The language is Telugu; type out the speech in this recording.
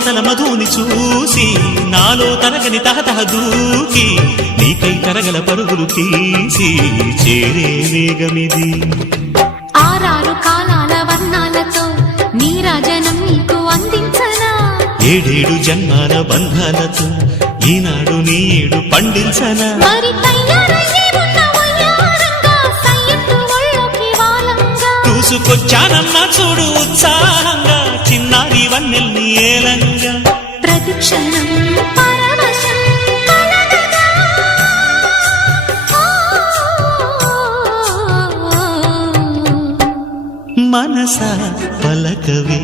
మమతల మధుని చూసి నాలో తరగని తహతహ దూకి నీకై తరగల పరుగులు తీసి చేరే వేగమిది. ఆరారు కాలాల వర్ణాలతో నీరాజనం నీకు అందించనా, ఏడేడు జన్మాల బంధాలతో ఈనాడు నీడు పండించనా. మరి తయారయ్యే ఉన్న వయ్యారంగా సయ్యత్తు ఒళ్ళోకి వాలంగా చూసుకొచ్చానమ్మా చూడు ఉత్సాహంగా చిన్నారి వన్నెల్ని ఏలంగా. ప్రతిక్షణం పరవశం కలగగా. మనసా పలకవే